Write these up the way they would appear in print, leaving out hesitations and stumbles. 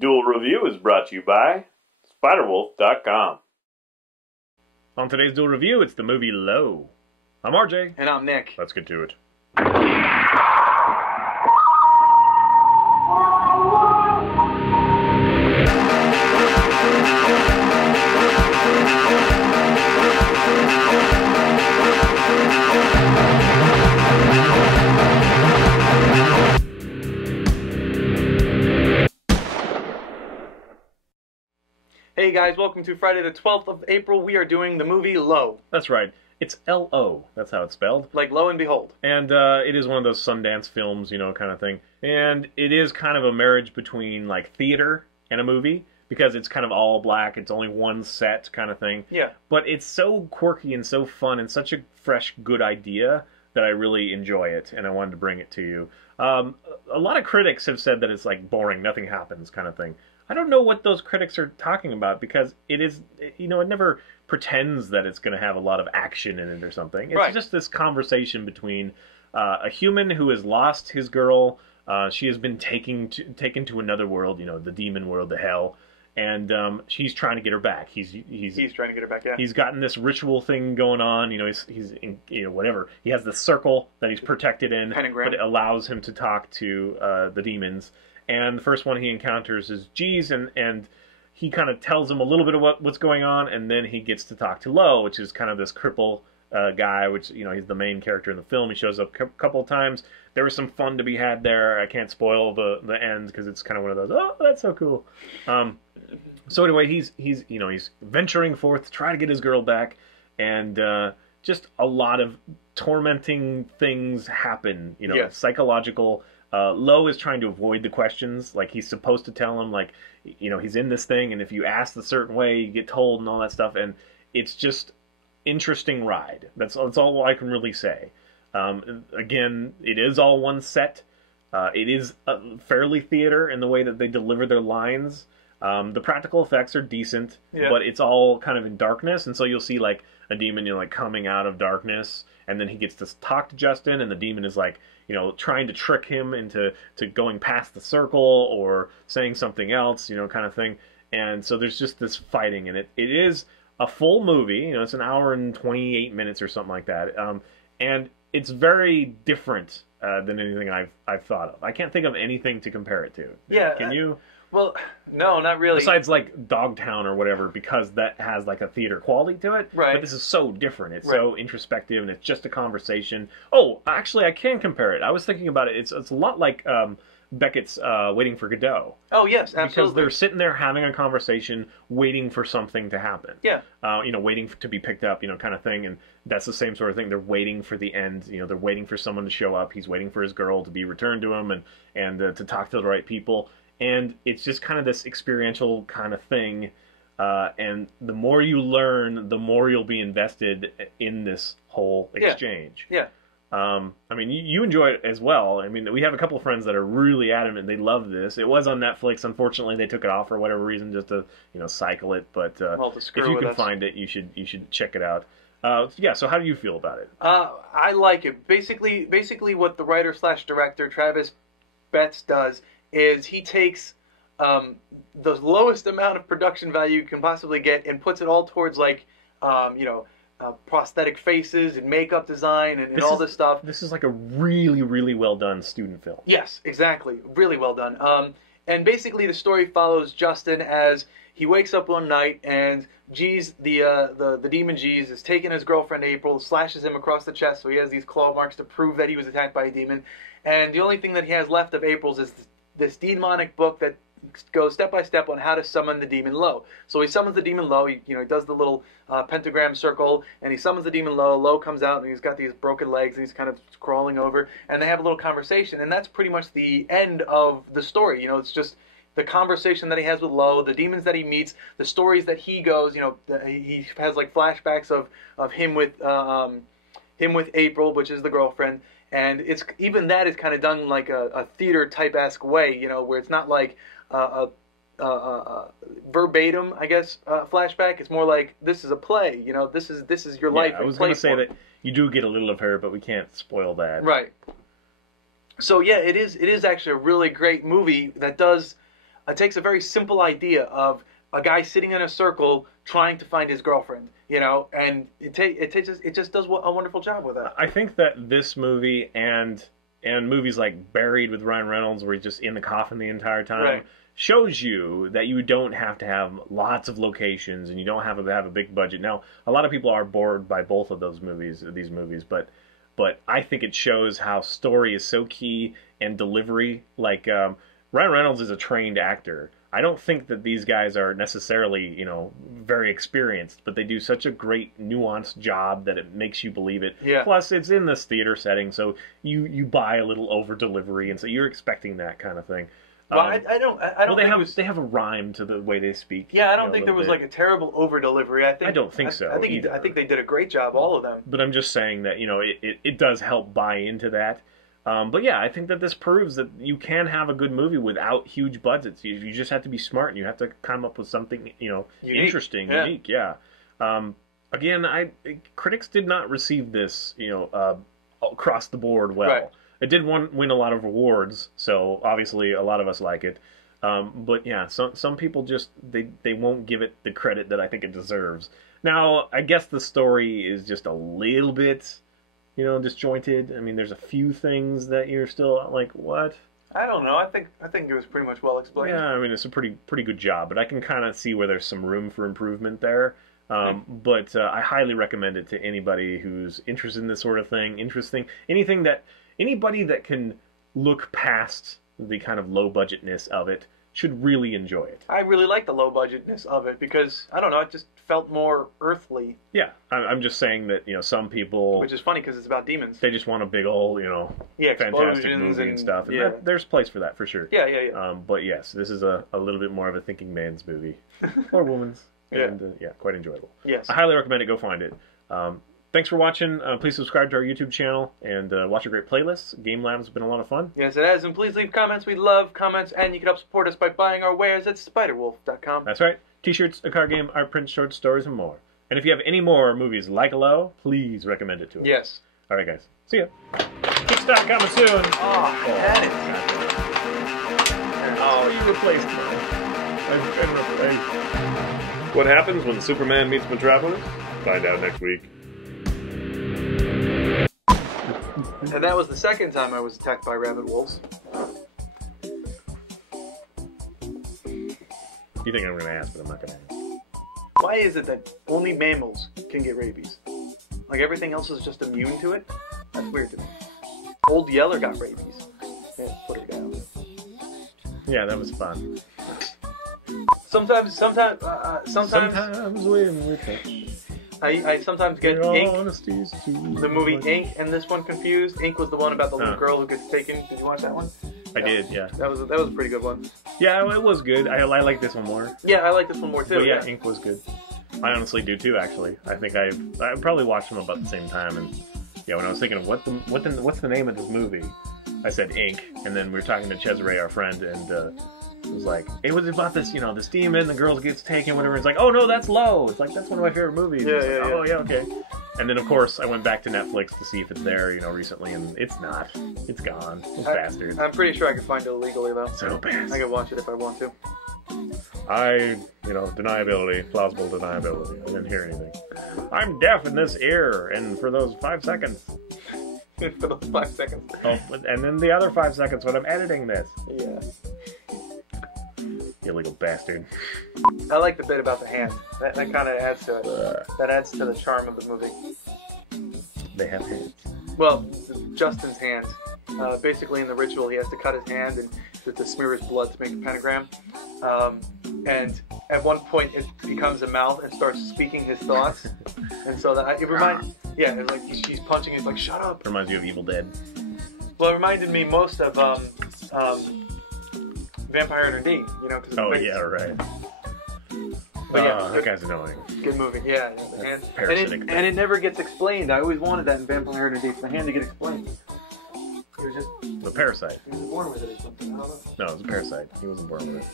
Duel Review is brought to you by SpiderWolf.com. On today's Duel Review, it's the movie Low. I'm RJ. And I'm Nick. Let's get to it. Hey guys, welcome to Friday the 12th of April. We are doing the movie Low. That's right. It's L-O. That's how it's spelled. Like Lo and Behold. And it is one of those Sundance films, you know, kind of thing. And it is kind of a marriage between, like, theater and a movie, because it's kind of all black. It's only one set kind of thing. Yeah. But it's so quirky and so fun and such a fresh, good idea that I really enjoy it, and I wanted to bring it to you. A lot of critics have said that it's, like, boring, nothing happens kind of thing. I don't know what those critics are talking about, because it is, you know, it never pretends that it's going to have a lot of action in it or something. It's just this conversation between a human who has lost his girl. She has been taken to another world, you know, the demon world, the hell, and she's trying to get her back. He's trying to get her back. Yeah. He's gotten this ritual thing going on. You know, he's in, you know, whatever. He has this circle that he's protected in, but it allows him to talk to the demons. And the first one he encounters is G's, and he kind of tells him a little bit of what's going on, and then he gets to talk to Lo, which is kind of this cripple guy, which, you know, he's the main character in the film. He shows up a couple of times. There was some fun to be had there. I can't spoil the end, because it's kind of one of those, oh, that's so cool. So anyway, he's you know, he's venturing forth to try to get his girl back, and just a lot of tormenting things happen, you know, psychological. Lo is trying to avoid the questions. Like, he's supposed to tell him, like, you know, he's in this thing, and if you ask the certain way, you get told and all that stuff. And it's just interesting ride. That's all I can really say. Again, it is all one set. It is fairly theater in the way that they deliver their lines. The practical effects are decent, but it's all kind of in darkness, and so you'll see, like, a demon, you know, like, coming out of darkness, and then he gets to talk to Justin, and the demon is, like, you know, trying to trick him into going past the circle or saying something else, you know, kind of thing. And so there's just this fighting, and it is a full movie. You know, it's an hour and 28 minutes or something like that. And it's very different than anything I've thought of. I can't think of anything to compare it to. Yeah. Can you? Well, no, not really. Besides, like, Dogtown or whatever, because that has, like, a theater quality to it. Right. But this is so different. It's so introspective, and it's just a conversation. Oh, actually, I can compare it. I was thinking about it. It's a lot like Beckett's Waiting for Godot. Oh, yes, absolutely. Because they're sitting there having a conversation, waiting for something to happen. Yeah. You know, waiting to be picked up, you know, kind of thing. And that's the same sort of thing. They're waiting for the end. You know, they're waiting for someone to show up. He's waiting for his girl to be returned to him and to talk to the right people. And it's just kind of this experiential kind of thing. And the more you learn, the more you'll be invested in this whole exchange. Yeah. I mean, you enjoy it as well. I mean, we have a couple of friends that are really adamant. They love this. It was on Netflix. Unfortunately, they took it off for whatever reason, just to, you know, cycle it. But if you can find it, you should check it out. Yeah. So how do you feel about it? I like it. Basically, what the writer / director Travis Betts does is he takes the lowest amount of production value you can possibly get and puts it all towards, like, you know, prosthetic faces and makeup design and all this stuff. This is like a really, really well done student film. Yes, exactly. Really well done. And basically the story follows Justin as he wakes up one night and G's, the demon G's, is taking his girlfriend April, slashes him across the chest, so he has these claw marks to prove that he was attacked by a demon. And the only thing that he has left of April's is this demonic book that goes step by step on how to summon the demon Lo. So he summons the demon Lo. He does the little pentagram circle, and he summons the demon Lo. Lo comes out, and he's got these broken legs, and he's kind of crawling over, and they have a little conversation, and that's pretty much the end of the story. You know, it's just the conversation that he has with Lo, the demons that he meets, the stories that he goes. You know, he has like flashbacks of him with April, which is the girlfriend. And it's even that is kind of done like a theater type-esque way, you know, where it's not like a verbatim, I guess, flashback. It's more like, this is a play, you know, this is your life. I was going to say that you do get a little of her, but we can't spoil that. Right. So yeah, it is actually a really great movie that does it takes a very simple idea of a guy sitting in a circle trying to find his girlfriend, you know, and it just does a wonderful job with that. I think that this movie and movies like Buried with Ryan Reynolds, where he's just in the coffin the entire time, Right. shows you that you don't have to have lots of locations and you don't have to have a big budget. Now, a lot of people are bored by both of these movies, but I think it shows how story is so key and delivery. Like Ryan Reynolds is a trained actor. I don't think that these guys are necessarily, you know, very experienced, but they do such a great nuanced job that it makes you believe it. Yeah. Plus, it's in this theater setting, so you buy a little over delivery, and so you're expecting that kind of thing. Well, I don't. Well, they have a rhyme to the way they speak. Yeah, I don't think there was like a terrible over delivery. I don't think so. I think they did a great job, all of them. But I'm just saying that, you know, it does help buy into that. But yeah, I think that this proves that you can have a good movie without huge budgets. You just have to be smart, and you have to come up with something, you know, interesting, unique. Yeah. Again, critics did not receive this, you know, across the board well. Right. It did win a lot of awards, so obviously a lot of us like it. But yeah, some people just they won't give it the credit that I think it deserves. Now, I guess the story is just a little bit, you know, disjointed. I mean, there's a few things that you're still like, what? I don't know. I think it was pretty much well explained. Yeah, I mean, it's a pretty good job, but I can kind of see where there's some room for improvement there. But I highly recommend it to anybody who's interested in this sort of thing. Anybody that can look past the kind of low budgetness of it should really enjoy it. I really like the low budgetness of it because, I don't know, it just felt more earthly. Yeah, I'm just saying that, you know, some people... Which is funny because it's about demons. They just want a big old, you know, fantastic movie and stuff. And there's place for that, for sure. Yeah. But yes, this is a little bit more of a thinking man's movie. Or woman's. And quite enjoyable. Yes. I highly recommend it. Go find it. Thanks for watching. Please subscribe to our YouTube channel and watch our great playlists. Game Lab has been a lot of fun. Yes, it has. And please leave comments. We love comments. And you can help support us by buying our wares at spiderwolf.com. That's right. T-shirts, a card game, art prints, short stories, and more. And if you have any more movies like Hello, please recommend it to us. Yes. All right, guys. See ya. Kickstart coming soon. Oh, had it. Oh, you replaced me. I've been replaced. What happens when Superman meets Metropolis? Find out next week. And that was the second time I was attacked by rabbit wolves. You think I'm going to ask, but I'm not going to ask. Why is it that only mammals can get rabies? Like everything else is just immune to it? That's weird to me. Old Yeller got rabies. Yeah, put her down. Yeah, that was fun. Sometimes when we touch. I sometimes get Ink, too the movie Ink, and this one confused. Ink was the one about the little girl who gets taken. Did you watch that one? I did, yeah. That was a pretty good one. Yeah, it was good. I like this one more. Yeah, I like this one more too. But yeah, Ink was good. I honestly do too. Actually, I think I probably watched them about the same time. And yeah, when I was thinking of what's the name of this movie, I said Ink, and then we were talking to Cesare, our friend, and it was like, it was about this, you know, this demon, the girl gets taken, whatever. It's like, oh no, that's Low. It's like, that's one of my favorite movies. Yeah, Oh yeah, okay. And then of course I went back to Netflix to see if it's there, you know, recently, and it's not. It's gone. Those bastards. I'm pretty sure I can find it illegally though. So bad. I can watch it if I want to. Plausible deniability. I didn't hear anything. I'm deaf in this ear, and for those 5 seconds. For those 5 seconds. Oh, and then the other 5 seconds when I'm editing this. Yeah. You illegal bastard. I like the bit about the hand. That kind of adds to it. That adds to the charm of the movie. They have hands. Well, Justin's hand. Basically, in the ritual, he has to cut his hand and to smear his blood to make a pentagram. And at one point, it becomes a mouth and starts speaking his thoughts. And so it reminds, it's like he's punching. He's like, "Shut up." Reminds you of Evil Dead. Well, it reminded me most of Vampire Hunter D. You know? Oh yeah, right. But yeah, that guy's annoying. Good movie, yeah. The hand. And it never gets explained. I always wanted that in Vampire Hunter D, for the hand to get explained. He was just... The parasite. He was born with it or something, I don't know. No, it was a parasite. He wasn't born with it.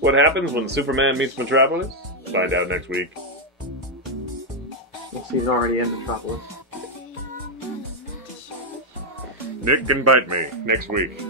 What happens when Superman meets Metropolis? Find out next week. He's already in Metropolis. Nick can bite me next week.